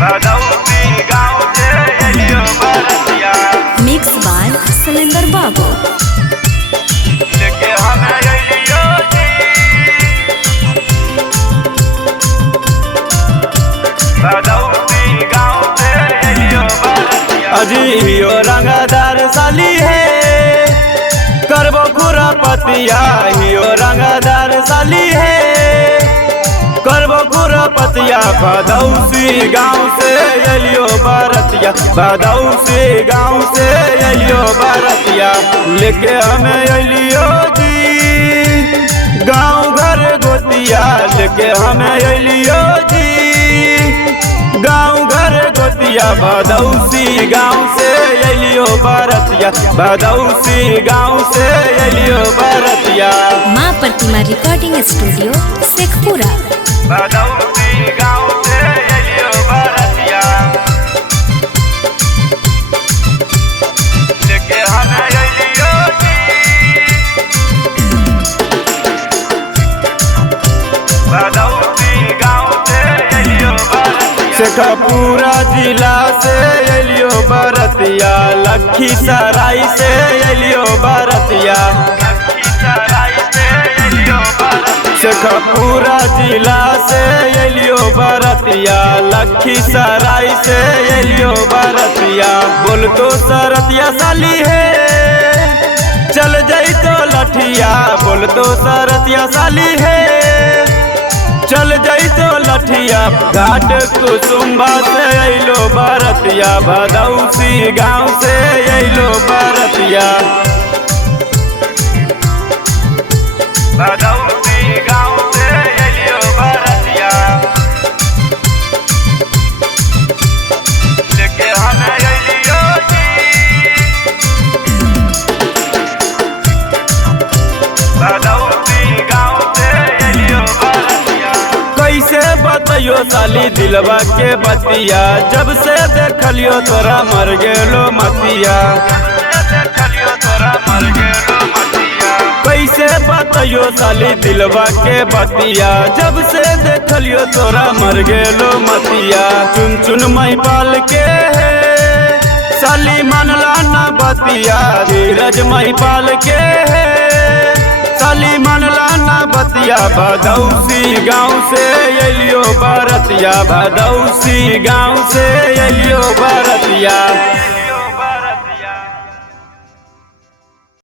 भदौती गाँव से अलियो बरतिया। मिक्स बाय सलेंदर बाबू। लेके हमें अलियो जी भदौती गाँव से अलियो बरतिया। अजियो रंगदार साली है करबो खुरापतिया, हियो रंगदार साली है करबो खुरापतिया। भदौती गाँव से अलियो बरतिया, भदौती गाँव से अलियो बरतिया। लेके हमें अलियो जी गाँव घर गोतिया, लेके हमें अलियो जी गाँव घर गोतिया। भदौती गाँव से अलियो बरतिया, भदौती गाँव से अलियो बरतिया। माँ प्रतिमा रिकॉर्डिंग स्टूडियो शेखपुरा। भदौती गाँव से अलियो बरतिया। लेके हमें अलियो जी भदौती गाँव से अलियो बरतिया। शेखपुरा जिला से अलियो बरतिया, लखीसराय से अलियो बरतिया। लखीसराय से अलियो बरतिया। शेखपुरा जिला से अलियो बरतिया, लखीसराय से अलियो बरतिया। बोल तो सरतिया साली है चल जाई तो लठिया, बोल तो सरतिया साली है चल जाई तो लठिया। घाट कुसुम्बा से अइलो बरतिया, भदौती गाँव से अइलो बरतिया। भदौती गाँव से अलियो बरतिया। लेके हमें अलियो जी भदौती गाँव से अलियो बरतिया। कैसे बतइयो साली दिलवा के बतिया, जब से देखलियो तोरा मर गेलो मतिया। देखलियो तोरा मर गेलो मतिया। कैसे बतइयो साली दिलवा के बतिया, जब से देखलियो तोरा मर गेलो मतिया। चुन चुन मई पाल के है साली मनला ना बतिया, धीरज मई पाल के है साली मनला ना बतिया। भदौती गाँव से अलियो बरतिया, भदौती गाँव से अलियो बरतिया।